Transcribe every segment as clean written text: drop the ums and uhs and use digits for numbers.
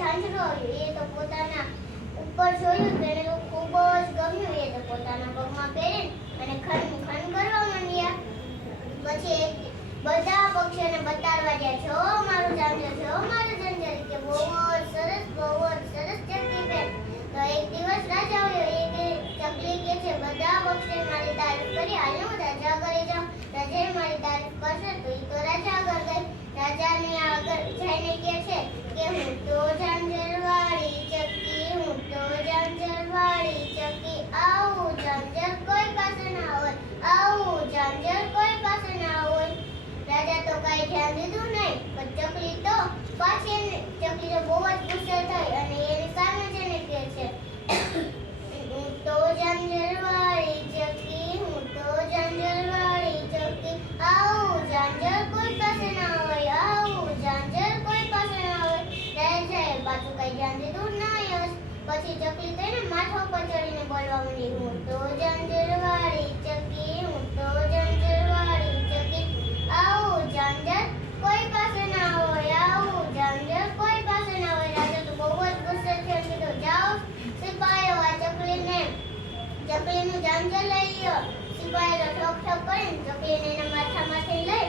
ઝાંઝરું આવ્યું. એ તો પોતાના ઉપર જોયું તો એને ખૂબ જ ગમ્યું. એ તો પોતાના પગમાં પહેરીને અને ખન કરવા માંડ્યા. પછી બધા પક્ષીઓને બતાડવા ગયા, જો મારું ઝાંઝર, જો મારું ઝાંઝર, કે બહુ જ સરસ ચકલી બેન. તો એક દિવસ રાજા આવ્યો. ચકલી કે છે બધા પક્ષીઓ મારી તારીફ કરી, હાલ હું રાજા ઘરે જાઉં. રાજાએ મારી તારીફ કરશે તો એ તો રાજા આગળ ગઈ. રાજાને આગળ જઈને કહે છે કે હું તો ઝાંઝરવાળી ચકલી, હું તો ઝાંઝરવાળી ચકલી, આવું ઝાંઝર કોઈ પાસે ના હોય, આવું ઝાંઝર કોઈ પાસે ના હોય. રાજા તો કઈ ધ્યાન દીધું નહીં, પણ ચકલી તો બહુ જ ગુસ્સે થઈ અને એની સામે જઈને કહે છે હું તો ઝાંઝરવાળી ચકલી, હું તો ઝાંઝરવાળી ચકલી, આવું ઝાંઝર કોઈ પાસે ના હોય, આવું ઝાંઝર કોઈ પાસે ના હોય. રાજાએ પાછું કઈ ધ્યાન દીધું નહીં. પછી ચકલી તો એને માથા પર ચડીને બોલવા માંડી, હું તો ઝાંઝરવાળી ચકલી, હું તો ઝાંઝરવાળી ચકલી, આવું ઝાંઝર કોઈ પાસે ના હોય, આવું ઝાંઝર કોઈ પાસે ના હોય. રાજા તો બહુ જ ગુસ્સે થયો. કીધું જાઓ સિપાહીઓ, આ ચકલીનું ઝાંઝર લઈ લ્યો. સિપાહીઓ ઠોક કરીને ચકલીને એના માથામાંથી લઈ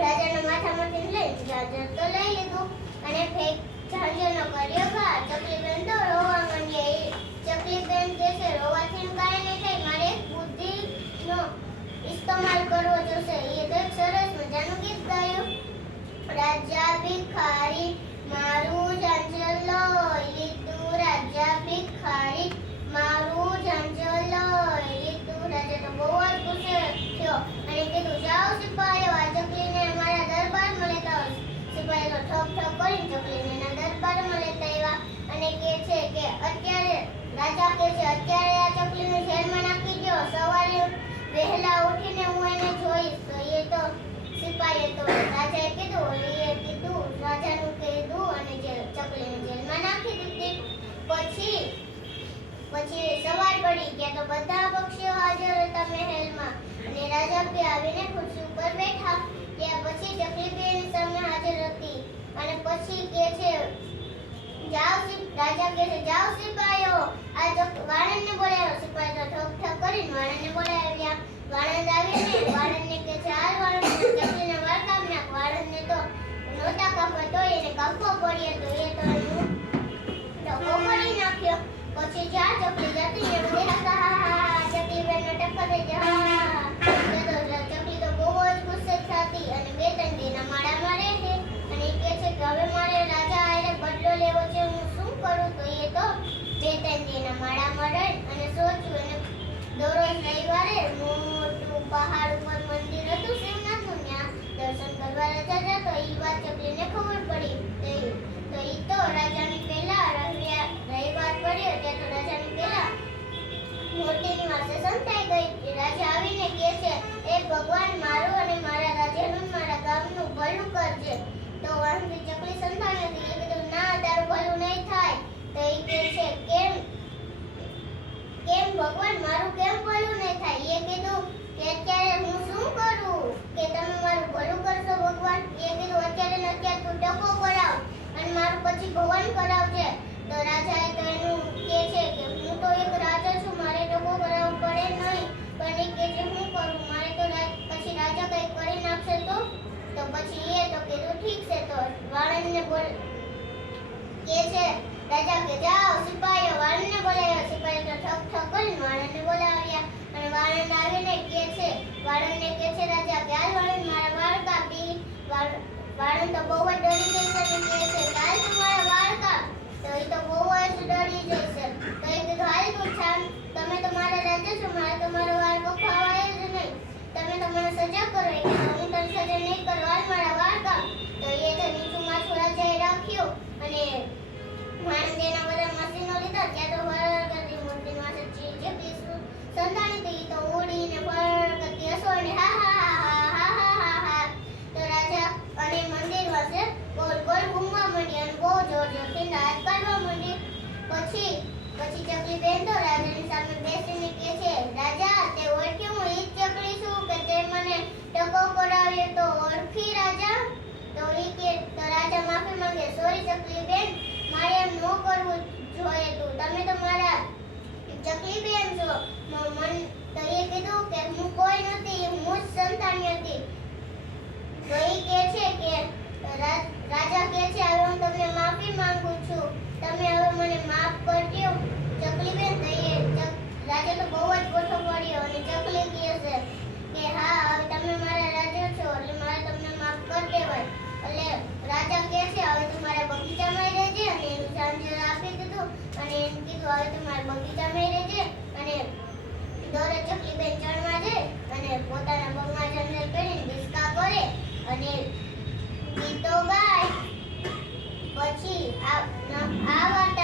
રાજાના માથામાંથી લઈ ઝાંઝર તો લઈ લીધું અને ઝાંઝરનો કર્યો ઘા. ચકલી બેન તો રોવા માંડ્યા. ચકલી બેન કહે છે રોવાથી કાંઈ નહીં થાય, મારે એક બુદ્ધિનો ઇસ્તેમાલ કરવો જોશે. એ તો એક સરસ મજાનું ગીત ગાયું. રાજા ભિખારી મારું ઝાંઝર લઈ લીધું, રાજા ભિખારી મારું ઝાંઝર લઈ લીધું. રાજા તો બહુ જ ગુસ્સે થયો અને કીધું જાઓ સિપાહીઓ, આ ચકલીને અમારા દરબારમાં લેતા આવો. સિપાહીઓ ઠોક કરીને ચકલીને એના દરબારમાં લેતા આવ્યા અને કહે છે કે અત્યારે રાજા કહે છે અત્યારે આ ચકલીને જેલમાં નાખી દો, સવારે વહેલા ઉઠીને હું એને જોઈશ. તો એ તો સિપાહીએ તો રાજાએ કીધું રાજાનું કીધું અને ચકલીને જેલમાં નાખી દીધી. પછી સવાર પડી ગયા તો બધા પક્ષીઓ હાજર હતા મહેલમાં અને રાજા બે આવીને ખુરશી ઉપર બેઠા. ત્યાં પછી ચકલી બે એની સામે હાજર હતી અને પછી કહે છે રાજા કહે છે જાઓ સિપાહીઓ, આ વાણંદને બોલાવ્યો. સિપાહીઓ ઠોક કરીને વાણંદને બોલાવ્યા. વાણંદ આવીને વાણંદને કહે છે હાલ વાણંદ ચકલીને વાળ કાપી નાખ. વાણંદને તો નહોતા કાપવા તો એને કાપવો પડ્યો તો એ તો ટકો કરી નાખ્યો. પછી જ્યાં ચકલી જતી એ બધે ચકલી બેનને ટક્કર થઈ જાય. ચકલી તો બહુ જ ગુસ્સે થતી અને બે ત્રણ દિનના માળામાં રહે અને એ કહે છે કે હવે મારે રાજા આને બદલો લેવો છે, હું શું કરું. તો એ તો બે ત્રણ દિનના માળામાં રહે અને સોચ્યું. અને દરરોજ રવિવારે મોટું પહાડ ઉપર મંદિર હતું શિવનાથનું, ત્યાં દર્શન કરવા રાજા જતો. એ વાત ચકલીને ખબર પડી. તો એ તો રાજાની પહેલા રવિવાર પડ્યો ત્યાં તો રાજાની પહેલા મોટી નિવાસે સંતાઈ ગઈ. રાજા આવીને કહે છે એ ભગવાન મારું અને મારા રાજ્યનું મારા ગામનું ભલું કરજે. તો વાંધી ચકલી સંતાણી હતી. એ કીધું ના, તારું ભલું નહીં થાય. તો એ કહે છે કેમ ભગવાન મારું કેમ ભલું નહીં થાય. એ કીધું કે અત્યારે હું શું કરું કે તમે મારું ભલું કરશો ભગવાન. એ કીધું અત્યારે ને અત્યારે તું ટકો કરાવ અને મારું પછી ભવન કરાવજે. તો રાજાએ તો એનું કહે છે કે હું તો એક રાજા છું, મારે ટકો કરાવવું પડે નહીં. પણ એ કહે છે હું કરું, મારે તો પછી રાજા કંઈ કરી નાખશે તો પછી એ તો કીધું ઠીક છે. તો વાણંદને કહે છે રાજા કે જાઓ સિપાહીઓ, વાણંદને બોલાવ્યા. સિપાહીઓ તો ઠક કરીને વાણંદને બોલાવ્યા અને વાણંદ આવીને કહે છે વાણંદને કહે છે રાજા કે હાલ વાણંદ મારા વાળ કાપી. વાણંદ તો બહુ જ ડરી જશે અને કહે છે કે હાલ તું મારા વાળ કાપ. તો એ તો બહુ જ ડરી જશે. તો એ કીધું હાલ તું છાન, તમે તો મારા રાજા છો, મારે તો મારો વાળ કપાવાય જ નહીં. તમે તો મને સજા કરો. એ કીધું હું તને સજા નહીં કરું, હાલ મારા વાળ કાપ. તો એ તો નીચું માથું રાજાએ રાખ્યું અને વાણંદ એના બધા મશીનો લીધા. ત્યાં તો ફર કરતી મોટી પાસે ચકલી સંતાણી હતી. તો ઉડીને ફર કરતી હસો અને હા. તો રાજા અને મંદિર પાસે ગોળ ગોળ ઘૂમવા માંડી અને બહુ જોરથી નાચ કરવા માંડી. પછી ચકલી બેન તો રાજાની સામે બેસીને કહે છે રાજા તે ઓળખ્યું હું ઈ જ ચકલી છું કે તે મને ટકો કરાવ્યો. તો ઓળખી રાજા. તો રાજા માફી માંગે સોરી ચકલી. ચકલી બેન છો મન તો એ કીધું કે હું કોઈ નથી, હું જ સંતાન હતી. તો એ કહે છે કે રાજા કહે છે હવે હું તમને માફી માંગુ છું, તમે હવે મને માફ કરજો. ચકલી બેન તો રાજા તો બહુ જ ગોઠો પડ્યો અને ચકલી કહે છે કે હા હવે તમે મારા રાજા છો એટલે મારે તમને માફ કરી દેવાય. એટલે રાજા કહે છે હવે તું મારા બગીચામાં રહેજે અને એનું સાંજે આપી દીધું અને એને કીધું હવે તું મારા બગીચામાં રહેજે. અને દોરે ચકલી બેન ચણવા જાય અને પોતાના પગમાં જંજર પહેરીને ડિસ્કા કરે અને ગીતો ગાય. પછી આ વાર્તા